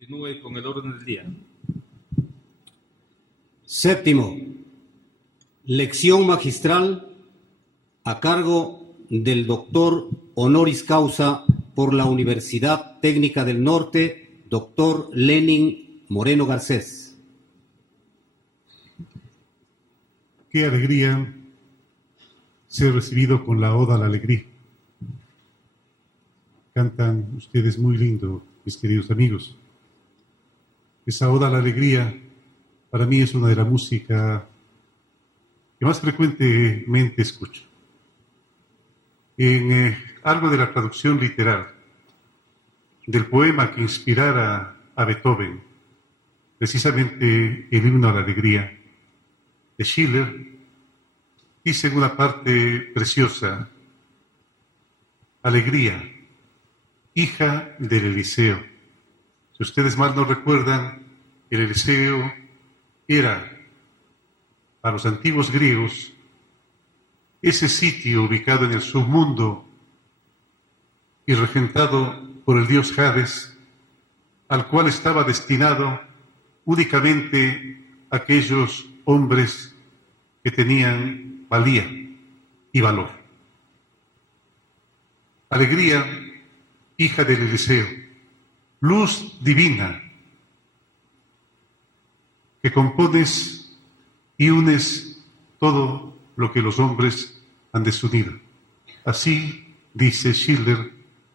Continúe con el orden del día. Séptimo, lección magistral a cargo del doctor honoris causa por la Universidad Técnica del Norte, doctor Lenin Moreno Garcés. Qué alegría ser recibido con la Oda a la Alegría. Cantan ustedes muy lindo, mis queridos amigos. Esa Oda a la Alegría para mí es una de la música que más frecuentemente escucho. En algo de la traducción literal del poema que inspirara a Beethoven, precisamente el himno a la alegría de Schiller, dice en una parte preciosa: alegría, hija del Eliseo. Si ustedes mal no recuerdan, el Eliseo era, a los antiguos griegos, ese sitio ubicado en el submundo y regentado por el dios Hades, al cual estaba destinado únicamente aquellos hombres que tenían valía y valor. Alegría, hija del Eliseo, luz divina, que compones y unes todo lo que los hombres han desunido. Así dice Schiller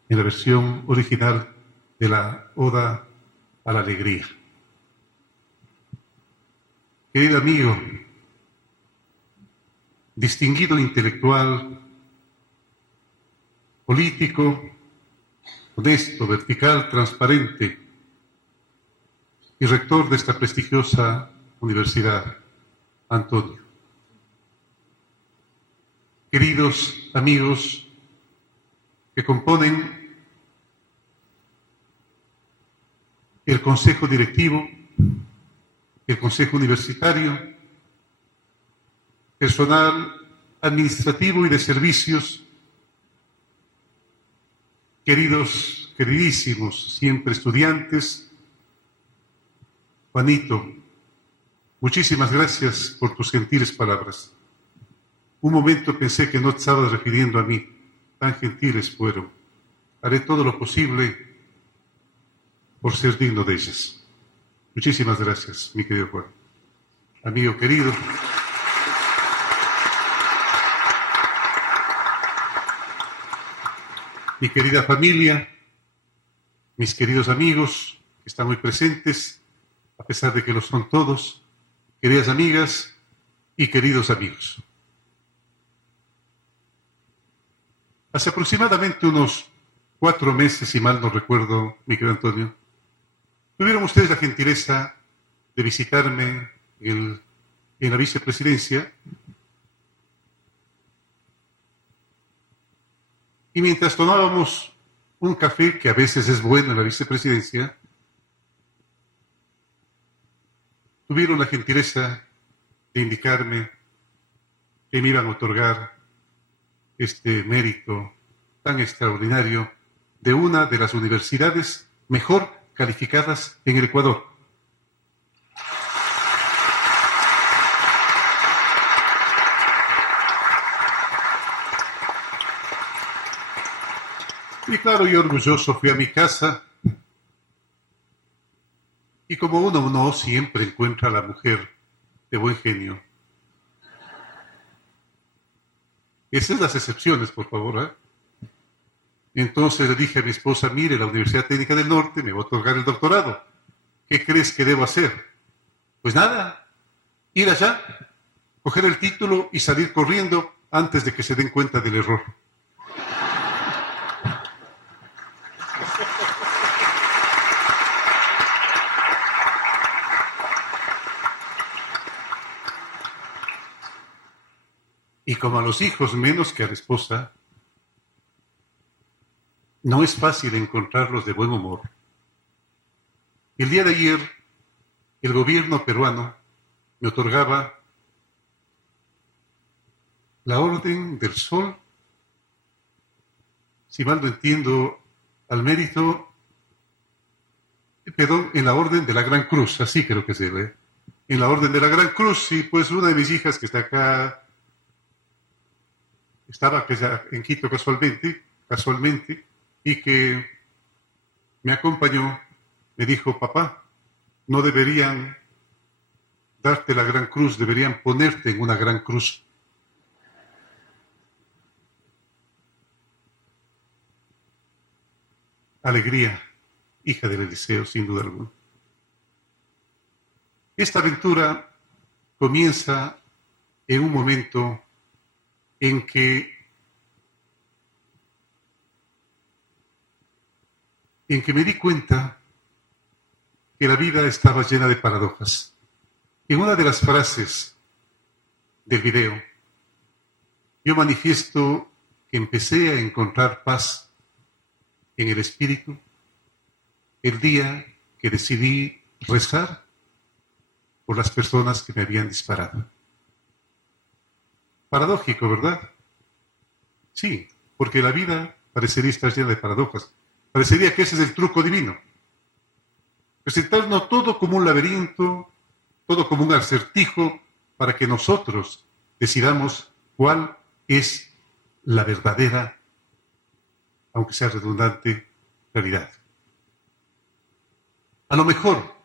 en la versión original de la Oda a la Alegría. Querido amigo, distinguido intelectual, político, honesto, vertical, transparente y rector de esta prestigiosa universidad, Antonio. Queridos amigos que componen el consejo directivo, el consejo universitario, personal administrativo y de servicios, queridísimos, siempre estudiantes. Juanito, muchísimas gracias por tus gentiles palabras. Un momento pensé que no te estabas refiriendo a mí, tan gentiles fueron. Haré todo lo posible por ser digno de ellas. Muchísimas gracias, mi querido Juan. Amigo querido. Mi querida familia, mis queridos amigos que están hoy presentes, a pesar de que lo son todos, queridas amigas y queridos amigos. Hace aproximadamente unos 4 meses, si mal no recuerdo, mi querido Antonio, tuvieron ustedes la gentileza de visitarme en la vicepresidencia. Y mientras tomábamos un café, que a veces es bueno en la vicepresidencia, tuvieron la gentileza de indicarme que me iban a otorgar este mérito tan extraordinario de una de las universidades mejor calificadas en el Ecuador. Y claro, yo orgulloso fui a mi casa y como uno no siempre encuentra a la mujer de buen genio. Esas son las excepciones, por favor, ¿eh? Entonces le dije a mi esposa: mire, la Universidad Técnica del Norte me va a otorgar el doctorado. ¿Qué crees que debo hacer? Pues nada, ir allá, coger el título y salir corriendo antes de que se den cuenta del error. Y como a los hijos menos que a la esposa, no es fácil encontrarlos de buen humor. El día de ayer, el gobierno peruano me otorgaba la Orden del Sol, si mal no entiendo, al mérito perdón, en la Orden de la Gran Cruz, así creo que se lee. En la Orden de la Gran Cruz, y pues una de mis hijas que está acá, estaba en Quito casualmente, y que me acompañó, me dijo, papá, no deberían darte la Gran Cruz, deberían ponerte en una Gran Cruz. Alegría, hija del Eliseo, sin duda alguna. Esta aventura comienza en un momento en que me di cuenta que la vida estaba llena de paradojas. En una de las frases del video, yo manifiesto que empecé a encontrar paz en el espíritu el día que decidí rezar por las personas que me habían disparado. Paradójico, ¿verdad? Sí, porque la vida parecería estar llena de paradojas. Parecería que ese es el truco divino. Presentarnos todo como un laberinto, todo como un acertijo, para que nosotros decidamos cuál es la verdadera, aunque sea redundante, realidad. A lo mejor,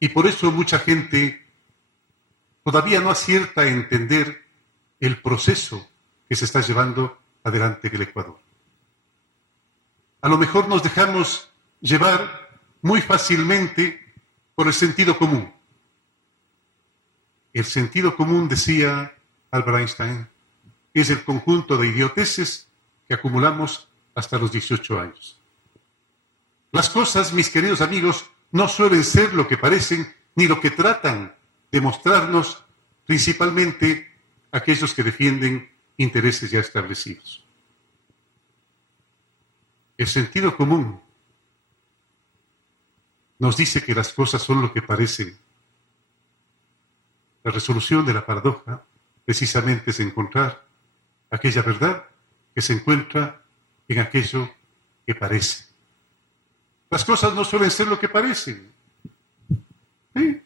y por eso mucha gente todavía no acierta a entender el proceso que se está llevando adelante en el Ecuador. A lo mejor nos dejamos llevar muy fácilmente por el sentido común. El sentido común, decía Albert Einstein, es el conjunto de idioteces que acumulamos hasta los 18 años. Las cosas, mis queridos amigos, no suelen ser lo que parecen ni lo que tratan de mostrarnos, principalmente aquellos que defienden intereses ya establecidos. El sentido común nos dice que las cosas son lo que parecen. La resolución de la paradoja precisamente es encontrar aquella verdad que se encuentra en aquello que parece. Las cosas no suelen ser lo que parecen. ¿Sí?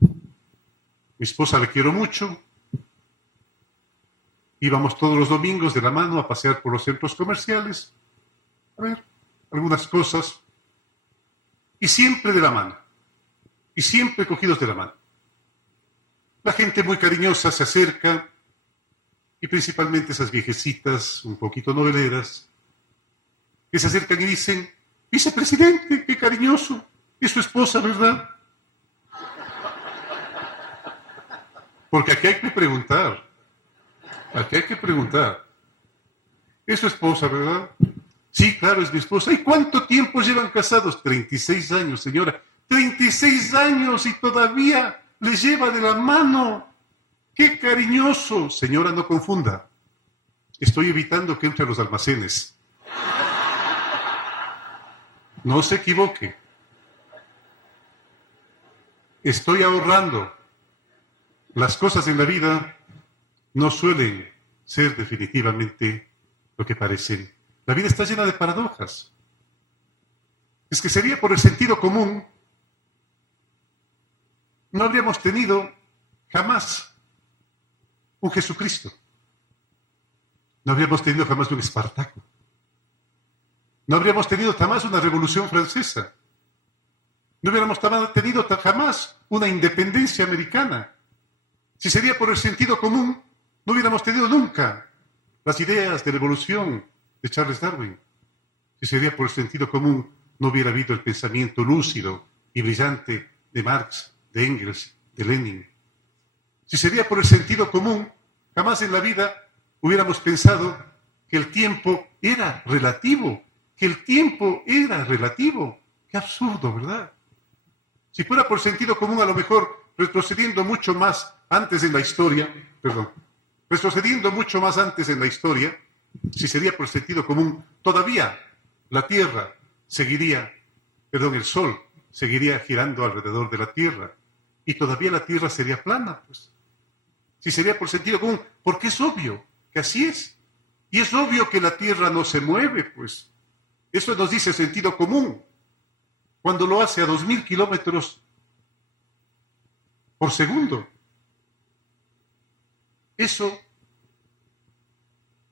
Mi esposa le quiero mucho. Íbamos todos los domingos de la mano a pasear por los centros comerciales, a ver algunas cosas, y siempre de la mano, y siempre cogidos de la mano. La gente muy cariñosa se acerca, y principalmente esas viejecitas un poquito noveleras, que se acercan y dicen, vicepresidente, qué cariñoso, es su esposa, ¿verdad? Porque aquí hay que preguntar. ¿Es su esposa, verdad? Sí, claro, es mi esposa. ¿Y cuánto tiempo llevan casados? 36 años, señora. 36 años y todavía le lleva de la mano. ¡Qué cariñoso! Señora, no confunda. Estoy evitando que entre a los almacenes. No se equivoque. Estoy ahorrando. Las cosas en la vida no suelen ser definitivamente lo que parecen. La vida está llena de paradojas. Es que sería por el sentido común, no habríamos tenido jamás un Jesucristo. No habríamos tenido jamás un Espartaco. No habríamos tenido jamás una Revolución Francesa. No hubiéramos tenido jamás una independencia americana. Si sería por el sentido común, no hubiéramos tenido nunca las ideas de la evolución de Charles Darwin. Si sería por el sentido común, no hubiera habido el pensamiento lúcido y brillante de Marx, de Engels, de Lenin. Si sería por el sentido común, jamás en la vida hubiéramos pensado que el tiempo era relativo. ¡Qué absurdo, ¿verdad? Si fuera por sentido común, a lo mejor retrocediendo mucho más antes en la historia, si sería por sentido común, todavía el Sol seguiría girando alrededor de la Tierra, y todavía la Tierra sería plana, pues. Si sería por sentido común, porque es obvio que así es. Y es obvio que la Tierra no se mueve, pues. Eso nos dice sentido común. Cuando lo hace a 2000 kilómetros por segundo. Eso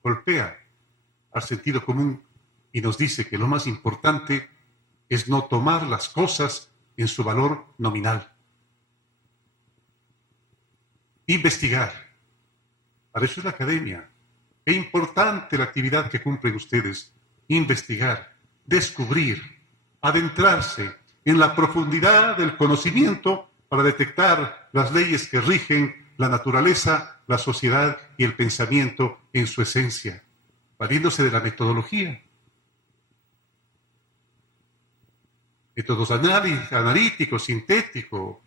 golpea al sentido común y nos dice que lo más importante es no tomar las cosas en su valor nominal. Investigar. Para eso es la academia. Qué importante la actividad que cumplen ustedes. Investigar, descubrir, adentrarse en la profundidad del conocimiento para detectar las leyes que rigen la naturaleza, la sociedad y el pensamiento en su esencia, valiéndose de la metodología. Métodos analíticos, sintéticos,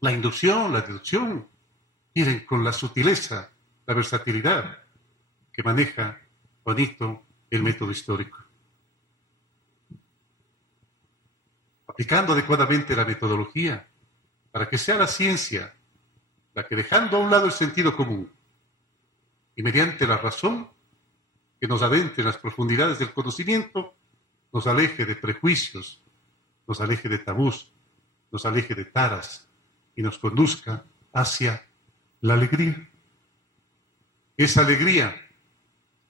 la inducción, la deducción, miren con la sutileza, la versatilidad que maneja Juanito el método histórico. Aplicando adecuadamente la metodología para que sea la ciencia la que, dejando a un lado el sentido común y mediante la razón que nos adentre en las profundidades del conocimiento, nos aleje de prejuicios, nos aleje de tabús, nos aleje de taras y nos conduzca hacia la alegría. Esa alegría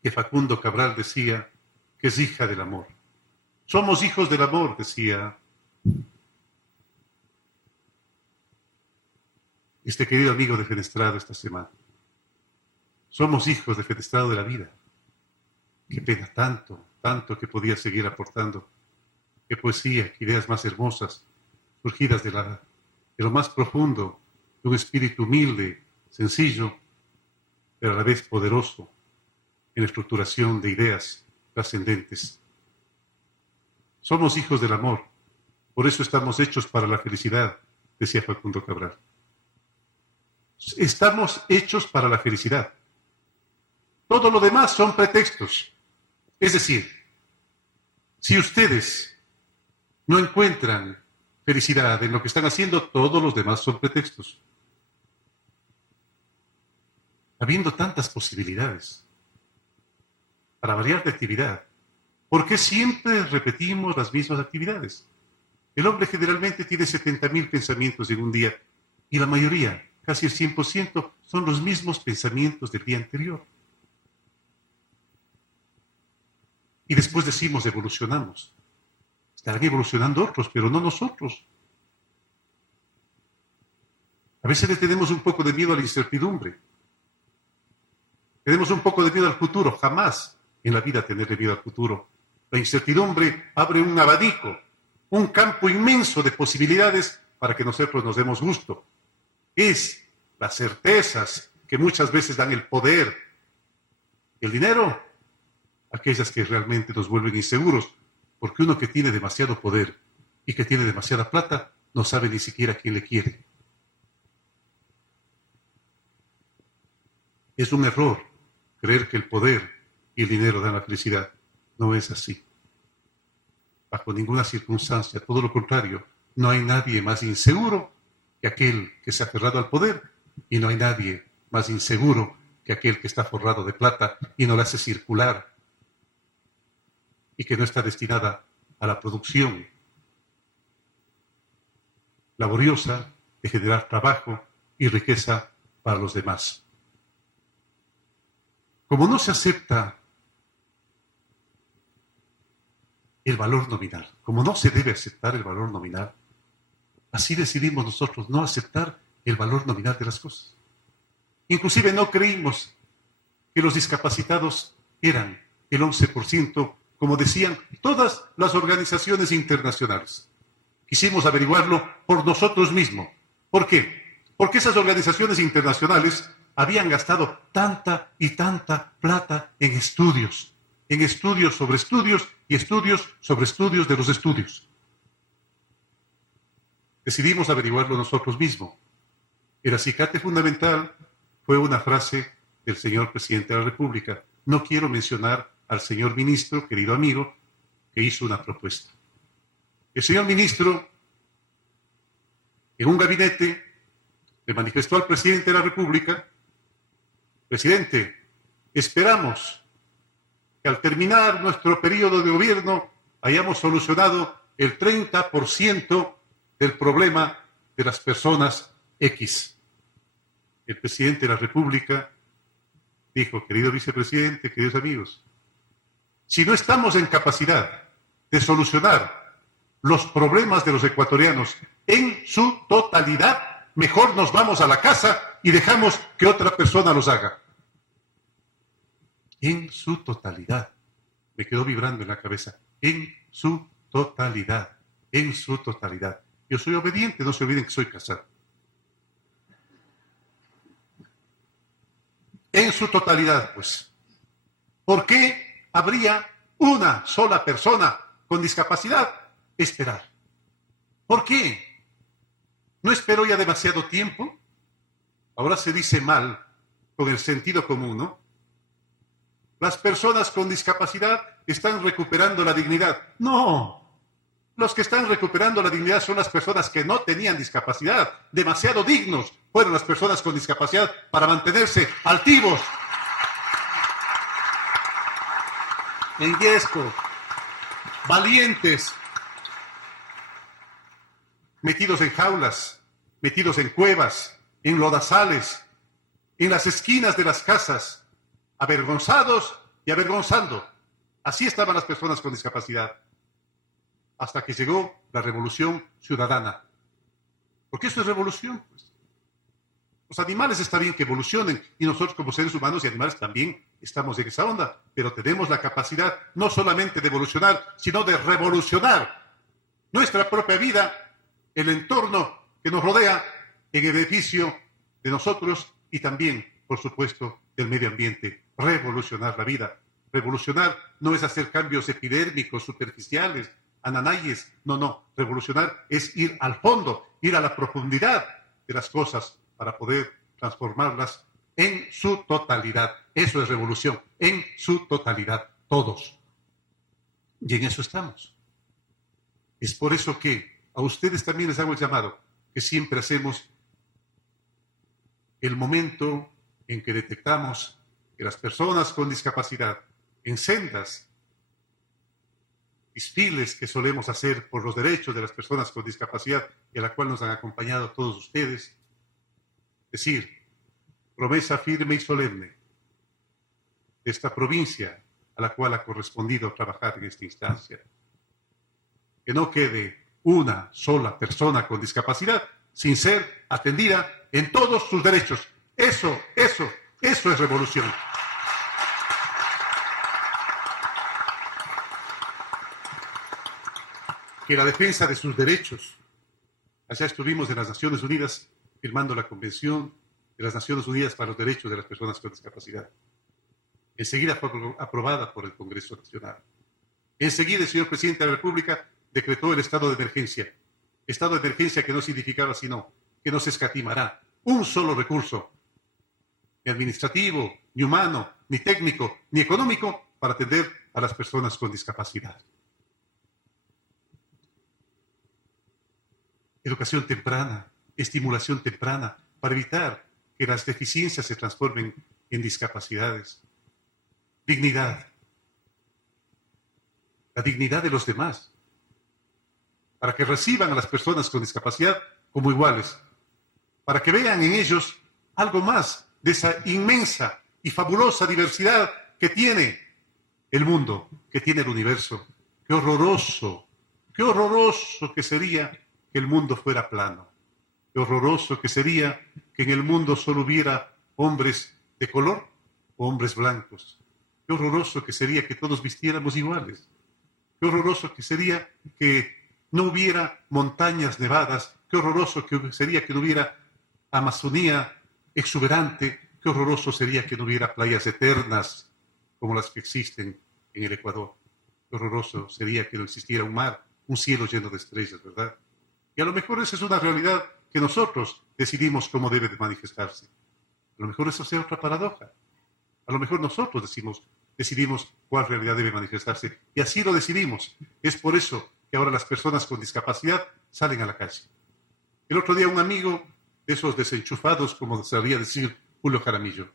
que Facundo Cabral decía que es hija del amor. Somos hijos del amor, decía este querido amigo de Fenestrado esta semana. Somos hijos de Fenestrado de la vida. Qué pena, tanto que podía seguir aportando. Qué poesía, qué ideas más hermosas, surgidas de lo más profundo, de un espíritu humilde, sencillo, pero a la vez poderoso en la estructuración de ideas trascendentes. Somos hijos del amor, por eso estamos hechos para la felicidad, decía Facundo Cabral. Estamos hechos para la felicidad. Todo lo demás son pretextos. Es decir, si ustedes no encuentran felicidad en lo que están haciendo, todos los demás son pretextos. Habiendo tantas posibilidades para variar de actividad, ¿por qué siempre repetimos las mismas actividades? El hombre generalmente tiene 70.000 pensamientos en un día y la mayoría, casi el 100%, son los mismos pensamientos del día anterior. Y después decimos, evolucionamos. Estarán evolucionando otros, pero no nosotros. A veces le tenemos un poco de miedo a la incertidumbre. Tenemos un poco de miedo al futuro. Jamás en la vida tenerle miedo al futuro. La incertidumbre abre un abanico, un campo inmenso de posibilidades para que nosotros nos demos gusto. Es las certezas que muchas veces dan el poder, el dinero, aquellas que realmente nos vuelven inseguros, porque uno que tiene demasiado poder y que tiene demasiada plata no sabe ni siquiera quién le quiere. Es un error creer que el poder y el dinero dan la felicidad. No es así. Bajo ninguna circunstancia, todo lo contrario, no hay nadie más inseguro que aquel que se ha aferrado al poder y no hay nadie más inseguro que aquel que está forrado de plata y no la hace circular y que no está destinada a la producción laboriosa de generar trabajo y riqueza para los demás. Como no se acepta el valor nominal, como no se debe aceptar el valor nominal, así decidimos nosotros no aceptar el valor nominal de las cosas. Inclusive no creímos que los discapacitados eran el 11%, como decían todas las organizaciones internacionales. Quisimos averiguarlo por nosotros mismos. ¿Por qué? Porque esas organizaciones internacionales habían gastado tanta y tanta plata en estudios sobre estudios y estudios sobre estudios de los estudios. Decidimos averiguarlo nosotros mismos. El acicate fundamental fue una frase del señor presidente de la República. No quiero mencionar al señor ministro, querido amigo, que hizo una propuesta. El señor ministro, en un gabinete, le manifestó al presidente de la República: presidente, esperamos que al terminar nuestro periodo de gobierno hayamos solucionado el 30% del problema de las personas X. El presidente de la República dijo: querido vicepresidente, queridos amigos, si no estamos en capacidad de solucionar los problemas de los ecuatorianos en su totalidad, mejor nos vamos a la casa y dejamos que otra persona los haga. En su totalidad. Me quedó vibrando en la cabeza. En su totalidad. En su totalidad. Yo soy obediente, no se olviden que soy casado. En su totalidad, pues. ¿Por qué habría una sola persona con discapacidad? Esperar. ¿Por qué? ¿No esperó ya demasiado tiempo? Ahora se dice mal, con el sentido común, ¿no? Las personas con discapacidad están recuperando la dignidad. No. Los que están recuperando la dignidad son las personas que no tenían discapacidad. Demasiado dignos fueron las personas con discapacidad para mantenerse altivos, enguesco, valientes, metidos en jaulas, metidos en cuevas, en lodazales, en las esquinas de las casas, avergonzados y avergonzando. Así estaban las personas con discapacidad. Hasta que llegó la revolución ciudadana. Porque eso es revolución, pues. Los animales está bien que evolucionen y nosotros como seres humanos y animales también estamos en esa onda, pero tenemos la capacidad no solamente de evolucionar, sino de revolucionar nuestra propia vida, el entorno que nos rodea, en beneficio de nosotros y también, por supuesto, del medio ambiente. Revolucionar la vida. Revolucionar no es hacer cambios epidérmicos, superficiales, ananayes. No. Revolucionar es ir al fondo, ir a la profundidad de las cosas para poder transformarlas en su totalidad. Eso es revolución, en su totalidad, todos. Y en eso estamos. Es por eso que a ustedes también les hago el llamado, que siempre hacemos el momento en que detectamos que las personas con discapacidad en sendas desfiles que solemos hacer por los derechos de las personas con discapacidad y a la cual nos han acompañado todos ustedes, decir, promesa firme y solemne de esta provincia a la cual ha correspondido trabajar en esta instancia. Que no quede una sola persona con discapacidad sin ser atendida en todos sus derechos. Eso es revolución. Que la defensa de sus derechos. Allá estuvimos en las Naciones Unidas firmando la Convención de las Naciones Unidas para los Derechos de las Personas con Discapacidad. Enseguida fue aprobada por el Congreso Nacional. Enseguida el señor Presidente de la República decretó el estado de emergencia. Estado de emergencia que no significaba sino que no se escatimará un solo recurso, ni administrativo, ni humano, ni técnico, ni económico, para atender a las personas con discapacidad. Educación temprana, estimulación temprana, para evitar que las deficiencias se transformen en discapacidades. Dignidad. La dignidad de los demás. Para que reciban a las personas con discapacidad como iguales. Para que vean en ellos algo más de esa inmensa y fabulosa diversidad que tiene el mundo, que tiene el universo. Qué horroroso que sería que el mundo fuera plano. Qué horroroso que sería que en el mundo solo hubiera hombres de color o hombres blancos. Qué horroroso que sería que todos vistiéramos iguales. Qué horroroso que sería que no hubiera montañas nevadas. Qué horroroso que sería que no hubiera Amazonía exuberante. Qué horroroso sería que no hubiera playas eternas como las que existen en el Ecuador. Qué horroroso sería que no existiera un mar, un cielo lleno de estrellas, ¿verdad? Y a lo mejor esa es una realidad que nosotros decidimos cómo debe de manifestarse. A lo mejor eso sea otra paradoja. A lo mejor nosotros decidimos cuál realidad debe manifestarse. Y así lo decidimos. Es por eso que ahora las personas con discapacidad salen a la calle. El otro día un amigo de esos desenchufados, como sabría decir Julio Jaramillo,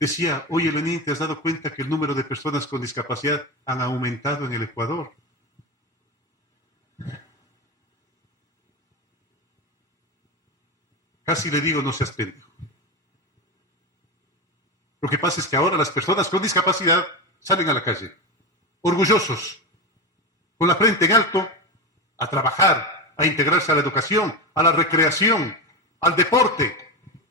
Decía, oye Lenín, ¿te has dado cuenta que el número de personas con discapacidad han aumentado en el Ecuador? Casi le digo, no seas pendejo. Lo que pasa es que ahora las personas con discapacidad salen a la calle, orgullosos, con la frente en alto, a trabajar, a integrarse a la educación, a la recreación, al deporte,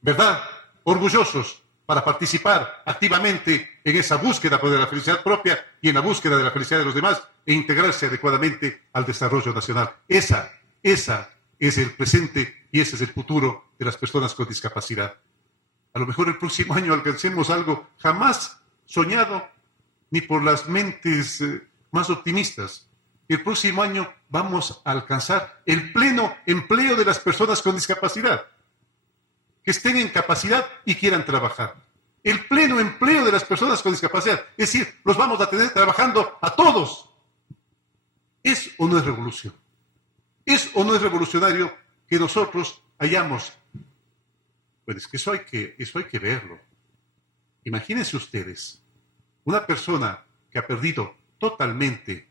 ¿verdad? Orgullosos para participar activamente en esa búsqueda de la felicidad propia y en la búsqueda de la felicidad de los demás e integrarse adecuadamente al desarrollo nacional. Esa es el presente y ese es el futuro de las personas con discapacidad. A lo mejor el próximo año alcancemos algo jamás soñado ni por las mentes más optimistas. El próximo año vamos a alcanzar el pleno empleo de las personas con discapacidad, que estén en capacidad y quieran trabajar. El pleno empleo de las personas con discapacidad, es decir, los vamos a tener trabajando a todos. ¿Es o no es revolución? ¿Es o no es revolucionario que nosotros hayamos? Pues es que eso hay que verlo. Imagínense ustedes, una persona que ha perdido totalmente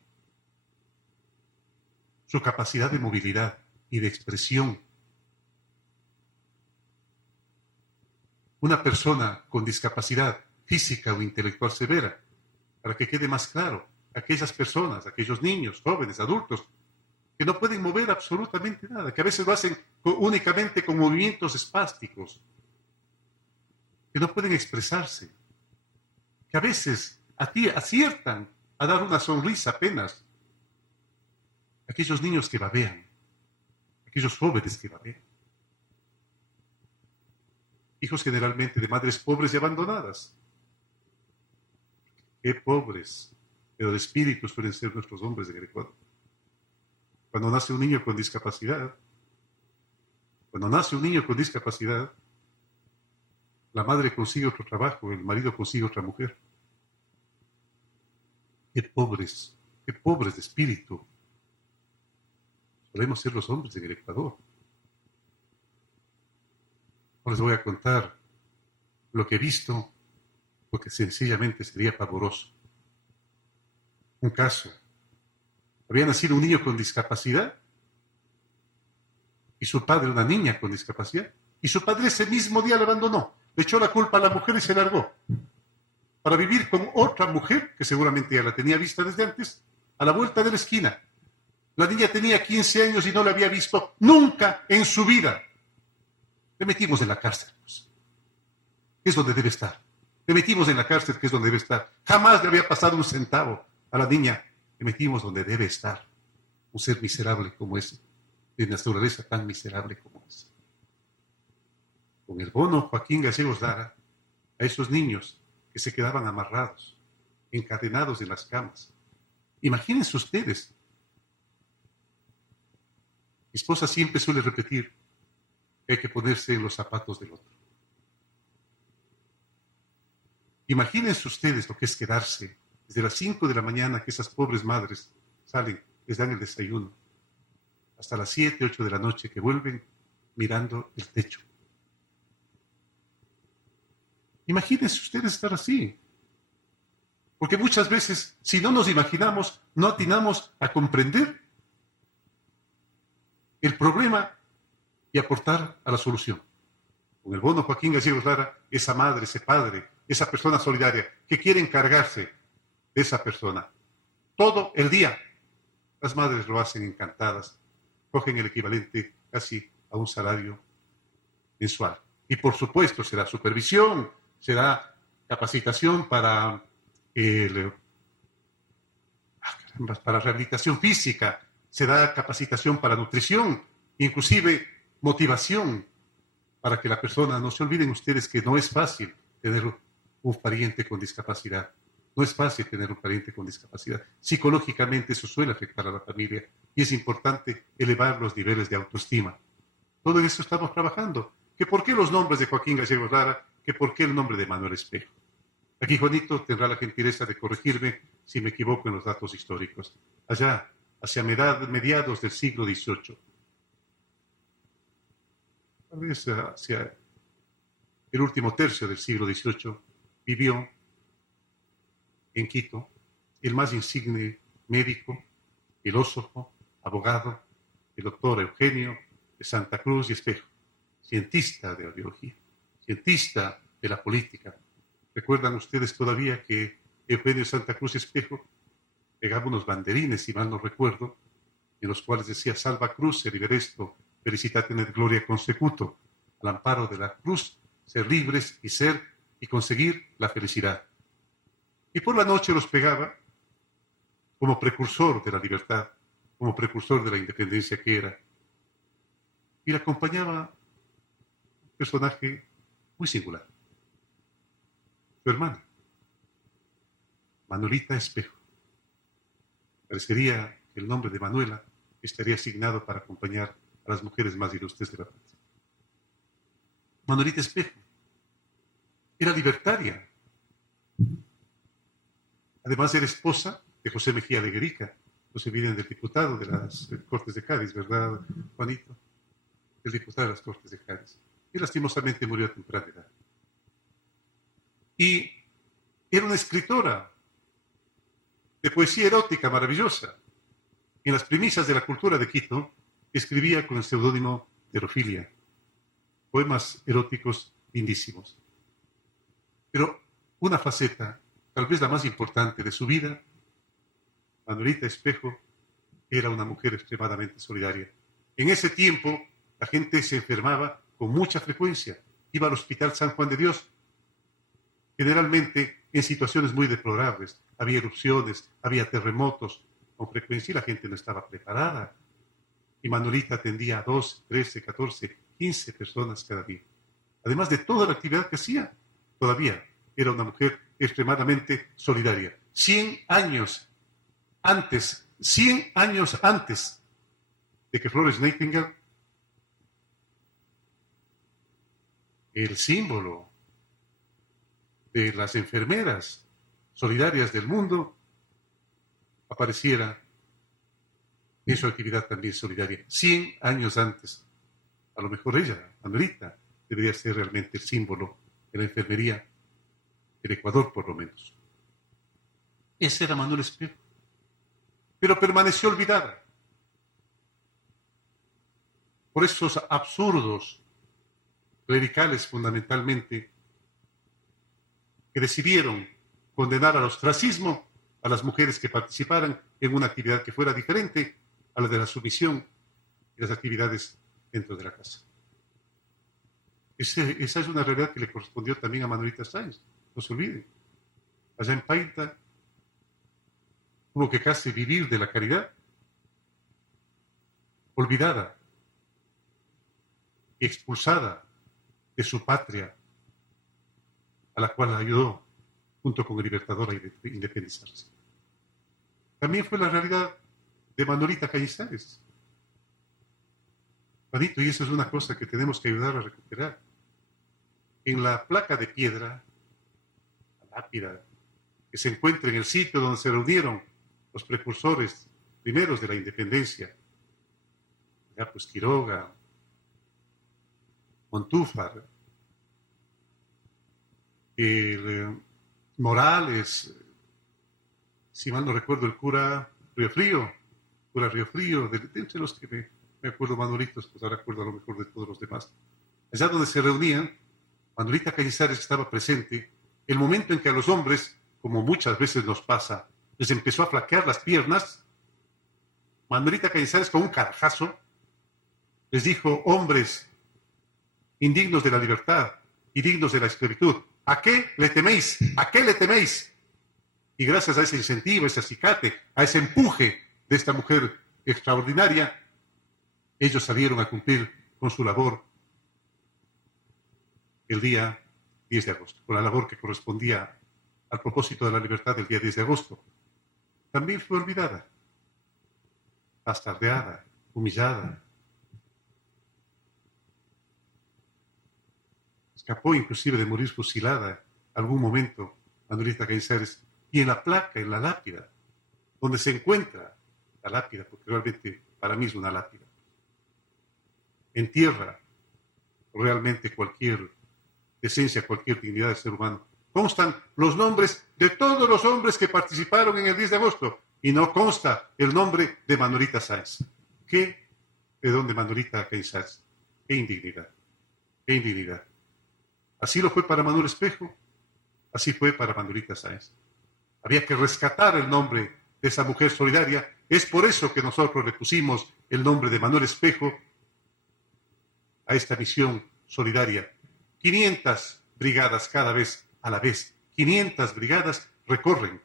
su capacidad de movilidad y de expresión. Una persona con discapacidad física o intelectual severa, para que quede más claro, aquellas personas, aquellos niños, jóvenes, adultos, que no pueden mover absolutamente nada, que a veces lo hacen únicamente con movimientos espásticos, que no pueden expresarse, que a veces aciertan a dar una sonrisa apenas. Aquellos niños que babean, aquellos jóvenes que babean. Hijos generalmente de madres pobres y abandonadas. Qué pobres, pero de espíritu suelen ser nuestros hombres de Ecuador. Cuando nace un niño con discapacidad, la madre consigue otro trabajo, el marido consigue otra mujer. Qué pobres de espíritu solemos ser los hombres en el Ecuador. No les voy a contar lo que he visto, porque sencillamente sería pavoroso. Un caso. Había nacido un niño con discapacidad y su padre una niña con discapacidad. Y su padre ese mismo día le abandonó. Le echó la culpa a la mujer y se largó. Para vivir con otra mujer, que seguramente ya la tenía vista desde antes, a la vuelta de la esquina. La niña tenía 15 años y no la había visto nunca en su vida. Le metimos en la cárcel, pues, que es donde debe estar. Le metimos en la cárcel, que es donde debe estar. Jamás le había pasado un centavo a la niña. Le metimos donde debe estar. Un ser miserable como ese, de naturaleza tan miserable como ese. Con el bono Joaquín Gallegos Lara, a esos niños que se quedaban amarrados, encadenados en las camas. Imagínense ustedes. Mi esposa siempre suele repetir que hay que ponerse en los zapatos del otro. Imagínense ustedes lo que es quedarse desde las 5 de la mañana que esas pobres madres salen, les dan el desayuno, hasta las 7, 8 de la noche que vuelven mirando el techo. Imagínense ustedes estar así. Porque muchas veces, si no nos imaginamos, no atinamos a comprender el problema y aportar a la solución. Con el bono Joaquín Gallegos Lara, esa madre, ese padre, esa persona solidaria que quiere encargarse de esa persona todo el día. Las madres lo hacen encantadas, cogen el equivalente casi a un salario mensual. Y por supuesto será supervisión, será capacitación para rehabilitación física, será capacitación para nutrición, inclusive motivación para que la persona, no se olviden ustedes que no es fácil tener un pariente con discapacidad. No es fácil tener un pariente con discapacidad. Psicológicamente eso suele afectar a la familia y es importante elevar los niveles de autoestima. Todo eso estamos trabajando. ¿Que por qué los nombres de Joaquín Gallegos Lara? ¿Que por qué el nombre de Manuel Espejo? Aquí Juanito tendrá la gentileza de corregirme si me equivoco en los datos históricos. Allá, hacia mediados del siglo XVIII, tal vez hacia el último tercio del siglo XVIII, vivió en Quito el más insigne médico, filósofo, abogado, el doctor Eugenio de Santa Cruz y Espejo, cientista de la biología, cientista de la política. ¿Recuerdan ustedes todavía que Eugenio de Santa Cruz y Espejo pegaba unos banderines, si mal no recuerdo, en los cuales decía Salva Cruz, Riveresto, felicitate et gloria consecuto, al amparo de la cruz, ser libres y ser y conseguir la felicidad. Y por la noche los pegaba como precursor de la libertad, como precursor de la independencia que era. Y le acompañaba un personaje muy singular, su hermana, Manuelita Espejo. Parecería que el nombre de Manuela estaría asignado para acompañar a las mujeres más ilustres de la patria. Manuelita Espejo era libertaria. Además era esposa de José Mejía Leguerica. José Miguel del diputado de las Cortes de Cádiz, ¿verdad, Juanito? El diputado de las Cortes de Cádiz. Y lastimosamente murió a temprana edad. Y era una escritora de poesía erótica maravillosa. En las primicias de la cultura de Quito escribía con el seudónimo de Erofilia poemas eróticos lindísimos. Pero una faceta, tal vez la más importante de su vida, Manuelita Espejo era una mujer extremadamente solidaria. En ese tiempo la gente se enfermaba con mucha frecuencia. Iba al Hospital San Juan de Dios, generalmente en situaciones muy deplorables. Había erupciones, había terremotos con frecuencia y la gente no estaba preparada. Y Manuelita atendía a 12, 13, 14, 15 personas cada día. Además de toda la actividad que hacía, todavía era una mujer extremadamente solidaria. 100 años antes de que Florence Nightingale, el símbolo de las enfermeras solidarias del mundo, apareciera en su actividad también solidaria. 100 años antes. A lo mejor ella, Manuelita, debería ser realmente el símbolo de la enfermería del Ecuador, por lo menos. Ese era Manuel Espejo. Pero permaneció olvidada por esos absurdos clericales fundamentalmente que decidieron condenar al ostracismo a las mujeres que participaran en una actividad que fuera diferente a la de la sumisión y las actividades dentro de la casa. Esa es una realidad que le correspondió también a Manuelita Sáenz, no se olviden. Allá en Paita tuvo que casi vivir de la caridad, olvidada y expulsada de su patria, a la cual ayudó junto con el Libertador a independizarse. También fue la realidad de Manuelita Cañizares. Juanito, y eso es una cosa que tenemos que ayudar a recuperar. En la placa de piedra, la lápida, que se encuentra en el sitio donde se reunieron los precursores primeros de la independencia, ya pues Quiroga, Montúfar, Morales, si mal no recuerdo, el cura Río Frío, de entre los que me acuerdo Manuelitos, pues ahora acuerdo a lo mejor de todos los demás. Allá donde se reunían, Manuelita Cañizares estaba presente, el momento en que a los hombres, como muchas veces nos pasa, les empezó a flaquear las piernas, Manuelita Cañizares con un carajazo les dijo: hombres indignos de la libertad y dignos de la esclavitud, ¿a qué le teméis? ¿A qué le teméis? Y gracias a ese incentivo, ese acicate, a ese empuje de esta mujer extraordinaria, ellos salieron a cumplir con su labor el día 10 de agosto, con la labor que correspondía al propósito de la libertad del día 10 de agosto. También fue olvidada, bastardeada, humillada. Escapó inclusive de morir fusilada algún momento Manuelita Cañizares. Y en la placa, en la lápida, donde se encuentra la lápida, porque realmente para mí es una lápida, entierra realmente cualquier decencia, cualquier dignidad del ser humano. constan los nombres de todos los hombres que participaron en el 10 de agosto y no consta el nombre de Manuelita Sáenz. ¿Qué? ¿De dónde Manuelita Sáenz? ¡Qué indignidad! ¡Qué indignidad! Así lo fue para Manuel Espejo, así fue para Manuelita Sáenz. Había que rescatar el nombre de esa mujer solidaria. Es por eso que nosotros le pusimos el nombre de Manuel Espejo a esta misión solidaria. 500 brigadas cada vez a la vez. 500 brigadas recorren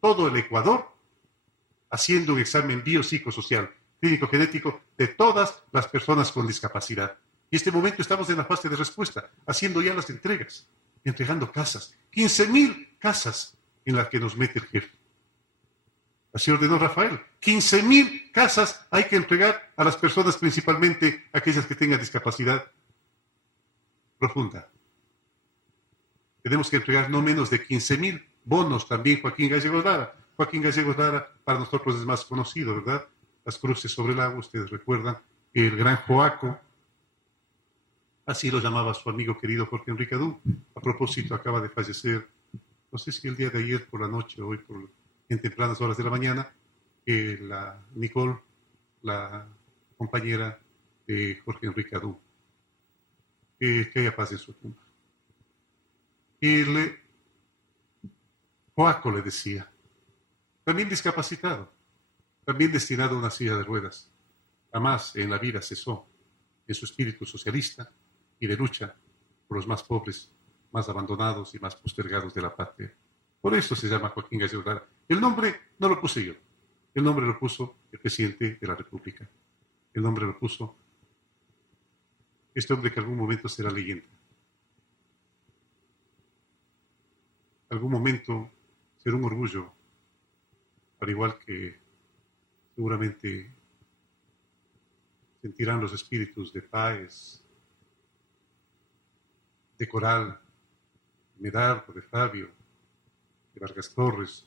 todo el Ecuador haciendo un examen biopsicosocial, clínico-genético de todas las personas con discapacidad. Y en este momento estamos en la fase de respuesta, haciendo ya las entregas, entregando casas. 15.000 casas en las que nos mete el jefe. Así ordenó Rafael. 15.000 casas hay que entregar a las personas, principalmente aquellas que tengan discapacidad profunda. Tenemos que entregar no menos de 15.000 bonos también, Joaquín Gallegos Lara. Joaquín Gallegos Lara para nosotros es más conocido, ¿verdad? Las cruces sobre el agua, ustedes recuerdan, el gran Joaco, así lo llamaba su amigo querido Jorge Enrique Adú. A propósito, acaba de fallecer, no sé si el día de ayer por la noche o hoy en tempranas horas de la mañana, la Nicole, la compañera de Jorge Enrique Adú. Que haya paz en su tumba. Joaco le decía, también discapacitado, también destinado a una silla de ruedas, jamás en la vida cesó en su espíritu socialista y de lucha por los más pobres, más abandonados y más postergados de la patria. Por eso se llama Joaquín Gallegos Lara. El nombre no lo puse yo, el nombre lo puso el presidente de la República, el nombre lo puso este hombre que algún momento será leyenda. Algún momento será un orgullo, al igual que seguramente sentirán los espíritus de Páez, de Coral, de Medardo, de Fabio, de Vargas Torres,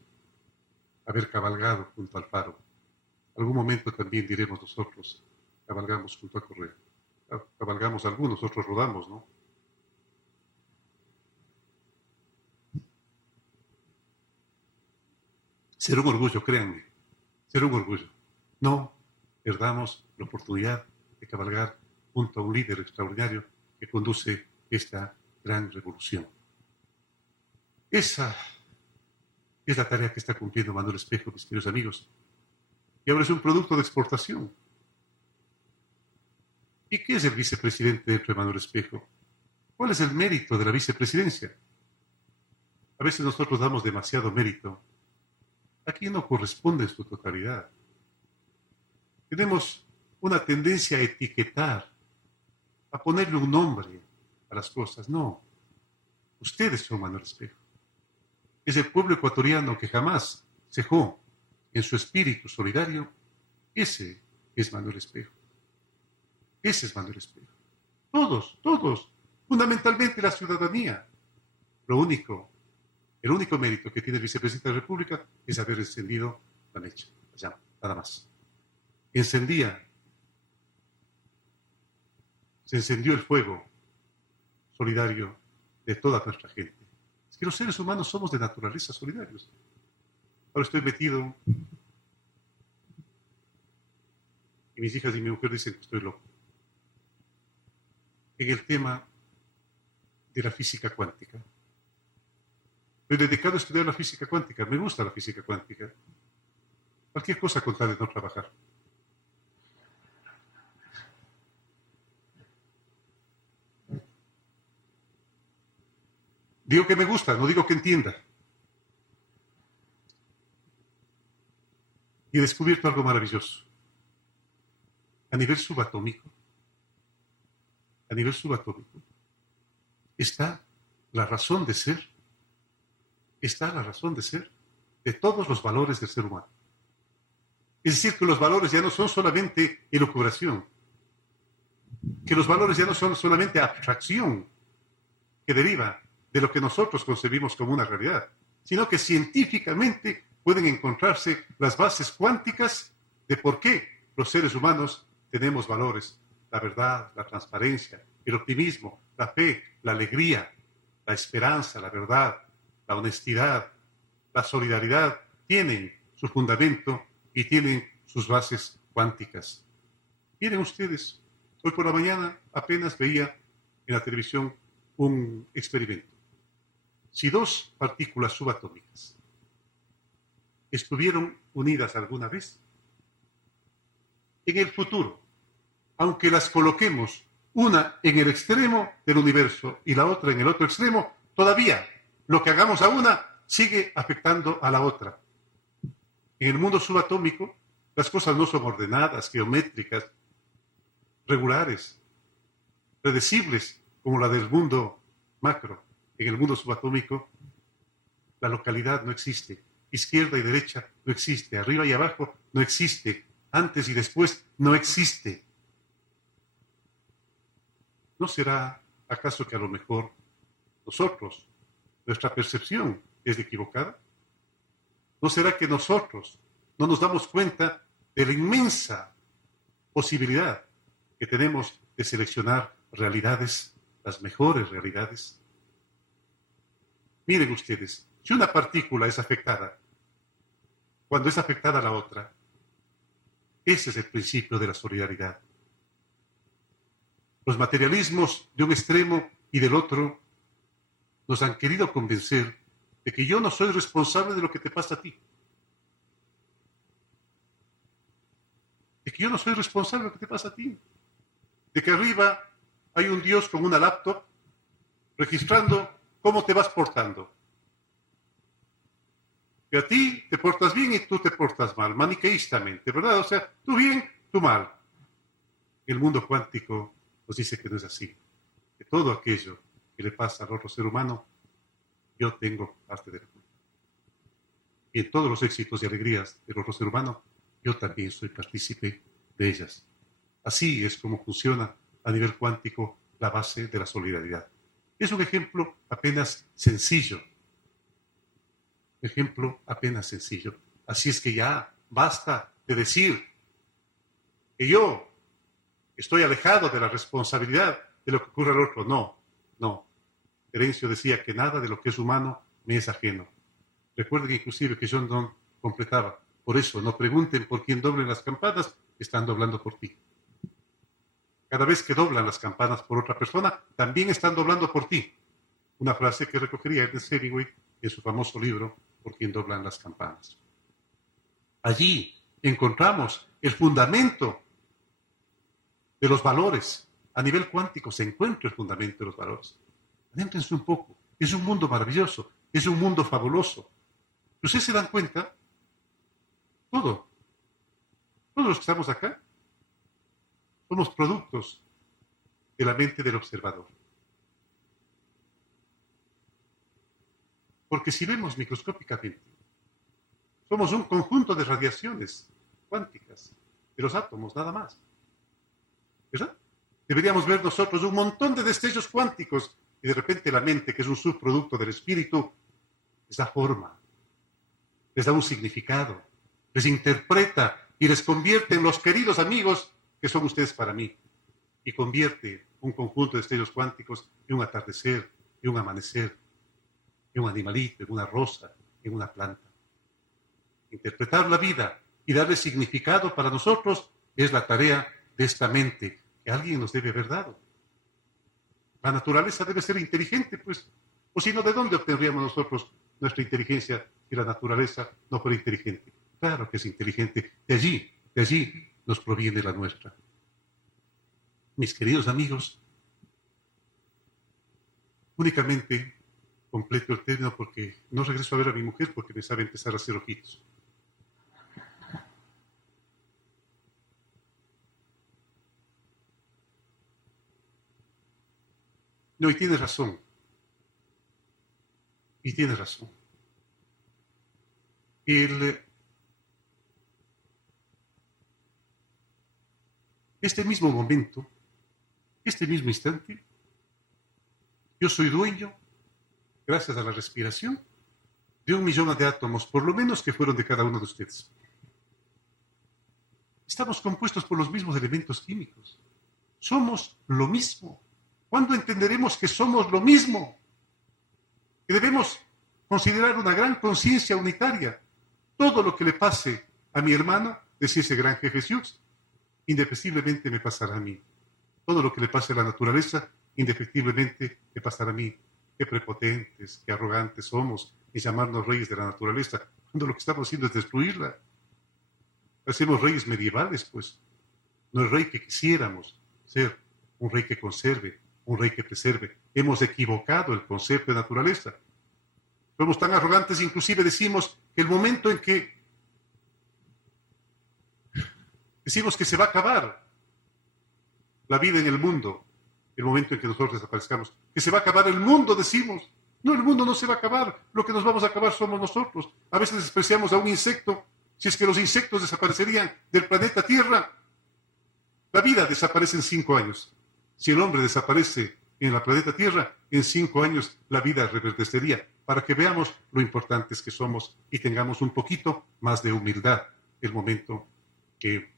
haber cabalgado junto al faro. Algún momento también diremos nosotros, cabalgamos junto a Correa. Cabalgamos algunos, otros rodamos, ¿no? Será un orgullo, créanme, será un orgullo. No perdamos la oportunidad de cabalgar junto a un líder extraordinario que conduce esta gran revolución. Esa es la tarea que está cumpliendo Manuel Espejo, mis queridos amigos. Y ahora es un producto de exportación. ¿Y qué es el vicepresidente dentro de Manuel Espejo? ¿Cuál es el mérito de la vicepresidencia? A veces nosotros damos demasiado mérito. Aquí no corresponde en su totalidad. Tenemos una tendencia a etiquetar, a ponerle un nombre a las cosas. No, ustedes son Manuel Espejo. Es el pueblo ecuatoriano que jamás cejó en su espíritu solidario. Ese es Manuel Espejo. Ese es Manuel Espejo. Todos, fundamentalmente la ciudadanía. El único mérito que tiene el vicepresidente de la República es haber encendido la mecha, la llama, nada más. Se encendió el fuego solidario de toda nuestra gente. Es que los seres humanos somos de naturaleza solidarios. Ahora estoy metido y mis hijas y mi mujer dicen que estoy loco en el tema de la física cuántica. Estoy dedicado a estudiar la física cuántica. Me gusta la física cuántica. Cualquier cosa con tal de no trabajar. Digo que me gusta, no digo que entienda. Y he descubierto algo maravilloso. A nivel subatómico, está la razón de ser de todos los valores del ser humano. Es decir, que los valores ya no son solamente elucubración, que los valores ya no son solamente abstracción que deriva de lo que nosotros concebimos como una realidad, sino que científicamente pueden encontrarse las bases cuánticas de por qué los seres humanos tenemos valores: la verdad, la transparencia, el optimismo, la fe, la alegría, la esperanza, la verdad, la honestidad, la solidaridad tienen su fundamento y tienen sus bases cuánticas. Miren ustedes, hoy por la mañana apenas veía en la televisión un experimento. Si dos partículas subatómicas estuvieron unidas alguna vez, en el futuro, aunque las coloquemos una en el extremo del universo y la otra en el otro extremo, todavía lo que hagamos a una sigue afectando a la otra. En el mundo subatómico, las cosas no son ordenadas, geométricas, regulares, predecibles, como la del mundo macro. En el mundo subatómico, la localidad no existe. Izquierda y derecha no existe. Arriba y abajo no existe. Antes y después no existe. ¿No será acaso que a lo mejor nosotros, nuestra percepción es equivocada? ¿No será que nosotros no nos damos cuenta de la inmensa posibilidad que tenemos de seleccionar realidades, las mejores realidades? Miren ustedes, si una partícula es afectada, cuando es afectada la otra, ese es el principio de la solidaridad. Los materialismos de un extremo y del otro nos han querido convencer de que yo no soy responsable de lo que te pasa a ti. De que yo no soy responsable de lo que te pasa a ti. De que arriba hay un Dios con una laptop registrando cómo te vas portando. Que a ti te portas bien y tú te portas mal, maniqueístamente, ¿verdad? O sea, tú bien, tú mal. El mundo cuántico nos dice que no es así. Que todo aquello que le pasa al otro ser humano, yo tengo parte de la culpa. Y en todos los éxitos y alegrías del otro ser humano, yo también soy partícipe de ellas. Así es como funciona a nivel cuántico la base de la solidaridad. Es un ejemplo apenas sencillo. Ejemplo apenas sencillo. Así es que ya basta de decir que yo estoy alejado de la responsabilidad de lo que ocurre al otro. No, no. Terencio decía que nada de lo que es humano me es ajeno. Recuerden inclusive que John Donne completaba. Por eso, no pregunten por quién doblen las campanas, están doblando por ti. Cada vez que doblan las campanas por otra persona, también están doblando por ti. Una frase que recogería Ernest Hemingway en su famoso libro, Por quién doblan las campanas. Allí encontramos el fundamento de los valores. A nivel cuántico se encuentra el fundamento de los valores. Adéntrense un poco. Es un mundo maravilloso. Es un mundo fabuloso. Si ustedes se dan cuenta, todos los que estamos acá, somos productos de la mente del observador. Porque si vemos microscópicamente, somos un conjunto de radiaciones cuánticas de los átomos, nada más. ¿Verdad? Deberíamos ver nosotros un montón de destellos cuánticos y de repente la mente, que es un subproducto del espíritu, les da forma, les da un significado, les interpreta y les convierte en los queridos amigos que son ustedes para mí. Y convierte un conjunto de destellos cuánticos en un atardecer, en un amanecer, en un animalito, en una rosa, en una planta. Interpretar la vida y darle significado para nosotros es la tarea de esta mente que alguien nos debe haber dado. La naturaleza debe ser inteligente, pues, o si no, ¿de dónde obtendríamos nosotros nuestra inteligencia si la naturaleza no fuera inteligente? Claro que es inteligente. De allí nos proviene la nuestra. Mis queridos amigos, únicamente completo el término porque no regreso a ver a mi mujer porque me sabe empezar a hacer ojitos. No, y tienes razón. Y tienes razón. Este mismo momento, este mismo instante, yo soy dueño, gracias a la respiración, de 1 millón de átomos, por lo menos que fueron de cada uno de ustedes. Estamos compuestos por los mismos elementos químicos. Somos lo mismo. ¿Cuándo entenderemos que somos lo mismo? Que debemos considerar una gran conciencia unitaria. Todo lo que le pase a mi hermano, decía ese gran jefe Jesús, indefectiblemente me pasará a mí. Todo lo que le pase a la naturaleza, indefectiblemente me pasará a mí. Qué prepotentes, qué arrogantes somos en llamarnos reyes de la naturaleza, cuando lo que estamos haciendo es destruirla. Hacemos reyes medievales, pues. No el rey que quisiéramos ser, un rey que conserve, un rey que preserve. Hemos equivocado el concepto de naturaleza. Somos tan arrogantes, inclusive decimos que el momento en que decimos que se va a acabar la vida en el mundo, el momento en que nosotros desaparezcamos, que se va a acabar el mundo, decimos. No, el mundo no se va a acabar, lo que nos vamos a acabar somos nosotros. A veces despreciamos a un insecto. Si es que los insectos desaparecerían del planeta Tierra, la vida desaparece en 5 años. Si el hombre desaparece en la planeta Tierra, en 5 años la vida reverdecería, para que veamos lo importantes que somos y tengamos un poquito más de humildad el momento que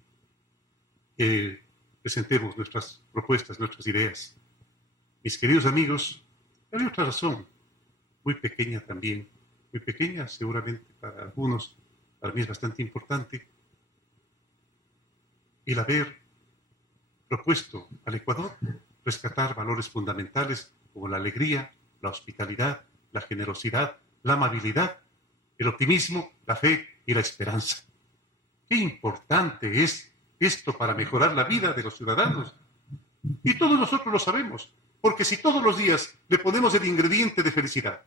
presentemos nuestras propuestas, nuestras ideas. Mis queridos amigos, hay otra razón, muy pequeña también, muy pequeña seguramente para algunos, para mí es bastante importante, el haber propuesto al Ecuador rescatar valores fundamentales como la alegría, la hospitalidad, la generosidad, la amabilidad, el optimismo, la fe y la esperanza. Qué importante es esto para mejorar la vida de los ciudadanos. Y todos nosotros lo sabemos, porque si todos los días le ponemos el ingrediente de felicidad,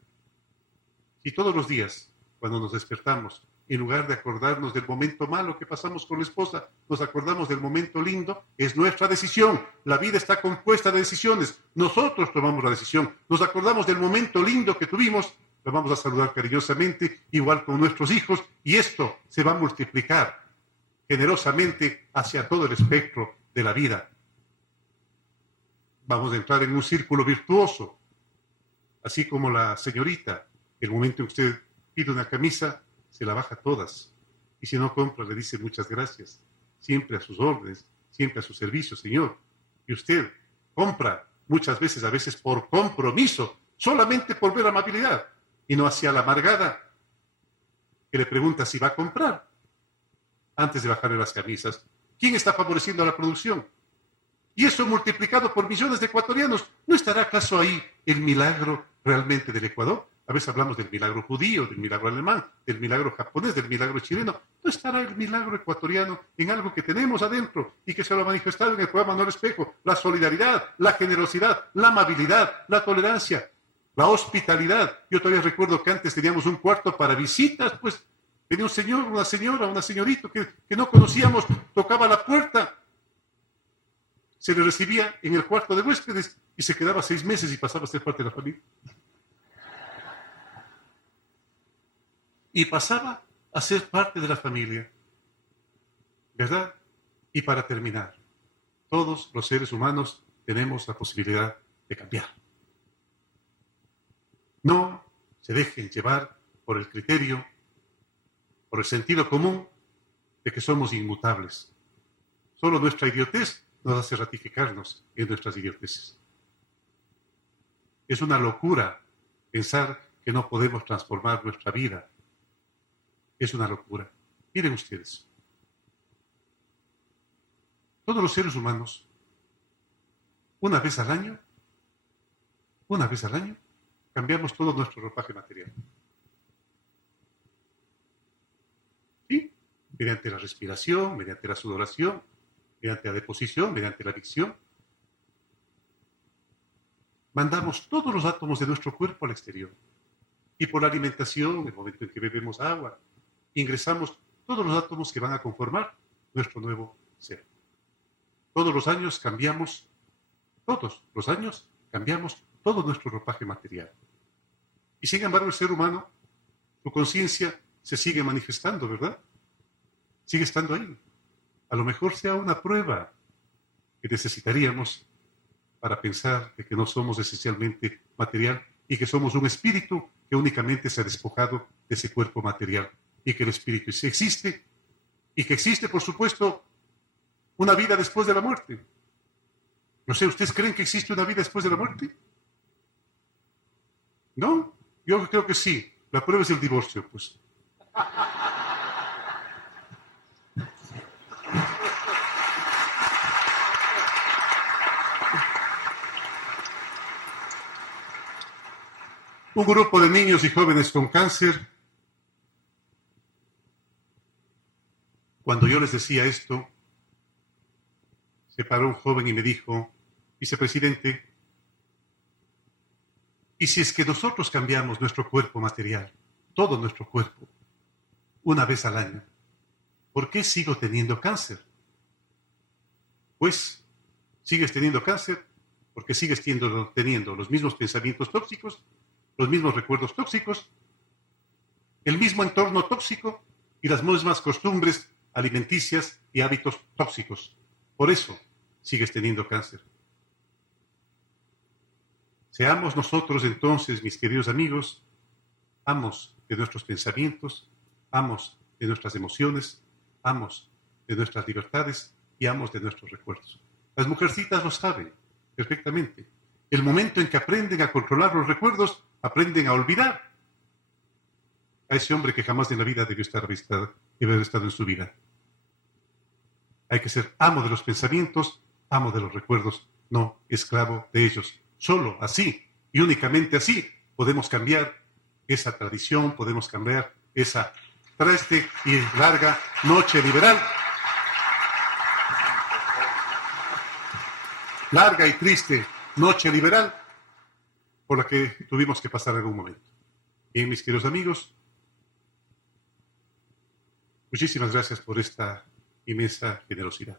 si todos los días, cuando nos despertamos, en lugar de acordarnos del momento malo que pasamos con la esposa, nos acordamos del momento lindo, es nuestra decisión. La vida está compuesta de decisiones. Nosotros tomamos la decisión. Nos acordamos del momento lindo que tuvimos, lo vamos a saludar cariñosamente, igual con nuestros hijos, y esto se va a multiplicar generosamente hacia todo el espectro de la vida. Vamos a entrar en un círculo virtuoso, así como la señorita, el momento en que usted pide una camisa, se la baja todas. Y si no compra, le dice muchas gracias. Siempre a sus órdenes, siempre a su servicio, señor. Y usted compra muchas veces, a veces por compromiso, solamente por ver amabilidad, y no hacia la amargada que le pregunta si va a comprar antes de bajarle las camisas. ¿Quién está favoreciendo a la producción? Y eso multiplicado por millones de ecuatorianos. ¿No estará acaso ahí el milagro realmente del Ecuador? A veces hablamos del milagro judío, del milagro alemán, del milagro japonés, del milagro chileno. ¿No estará el milagro ecuatoriano en algo que tenemos adentro y que se lo ha manifestado en el programa No al Espejo? La solidaridad, la generosidad, la amabilidad, la tolerancia, la hospitalidad. Yo todavía recuerdo que antes teníamos un cuarto para visitas, pues venía un señor, una señora, una señorita que no conocíamos, tocaba la puerta, se le recibía en el cuarto de huéspedes y se quedaba 6 meses y pasaba a ser parte de la familia. Y pasaba a ser parte de la familia, ¿verdad? Y para terminar, todos los seres humanos tenemos la posibilidad de cambiar. No se dejen llevar por el criterio, por el sentido común de que somos inmutables. Solo nuestra idiotez nos hace ratificarnos en nuestras idioteces. Es una locura pensar que no podemos transformar nuestra vida. Es una locura. Miren ustedes. Todos los seres humanos, una vez al año, cambiamos todo nuestro ropaje material. ¿Sí? Mediante la respiración, mediante la sudoración, mediante la deposición, mediante la adicción. Mandamos todos los átomos de nuestro cuerpo al exterior. Y por la alimentación, el momento en que bebemos agua, ingresamos todos los átomos que van a conformar nuestro nuevo ser. Todos los años cambiamos todo nuestro ropaje material. Y sin embargo el ser humano, su conciencia se sigue manifestando, ¿verdad? Sigue estando ahí. A lo mejor sea una prueba que necesitaríamos para pensar de que no somos esencialmente material y que somos un espíritu que únicamente se ha despojado de ese cuerpo material. Y que el espíritu existe, y que existe, por supuesto, una vida después de la muerte. No sé, ¿ustedes creen que existe una vida después de la muerte? ¿No? Yo creo que sí. La prueba es el divorcio, pues. Un grupo de niños y jóvenes con cáncer. Cuando yo les decía esto, se paró un joven y me dijo, vicepresidente, ¿y si es que nosotros cambiamos nuestro cuerpo material, todo nuestro cuerpo, una vez al año, ¿por qué sigo teniendo cáncer? Pues sigues teniendo cáncer porque sigues teniendo los mismos pensamientos tóxicos, los mismos recuerdos tóxicos, el mismo entorno tóxico y las mismas costumbres alimenticias y hábitos tóxicos. Por eso sigues teniendo cáncer. Seamos nosotros entonces, mis queridos amigos, amos de nuestros pensamientos, amos de nuestras emociones, amos de nuestras libertades y amos de nuestros recuerdos. Las mujercitas lo saben perfectamente. El momento en que aprenden a controlar los recuerdos, aprenden a olvidar a ese hombre que jamás en la vida debió haber estado en su vida. Hay que ser amo de los pensamientos, amo de los recuerdos, no esclavo de ellos. Solo así y únicamente así podemos cambiar esa tradición, podemos cambiar esa triste y larga noche liberal. Larga y triste noche liberal por la que tuvimos que pasar algún momento. Bien, mis queridos amigos, muchísimas gracias por esta inmensa generosidad.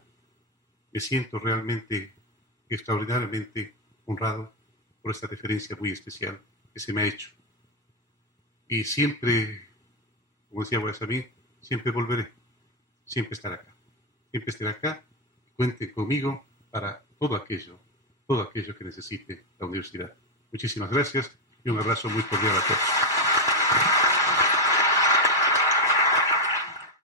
Me siento realmente extraordinariamente honrado por esta deferencia muy especial que se me ha hecho. Y siempre, como decía Guayasamín, siempre volveré, siempre estaré acá. Siempre estaré acá. Cuenten conmigo para todo aquello que necesite la universidad. Muchísimas gracias y un abrazo muy cordial a todos.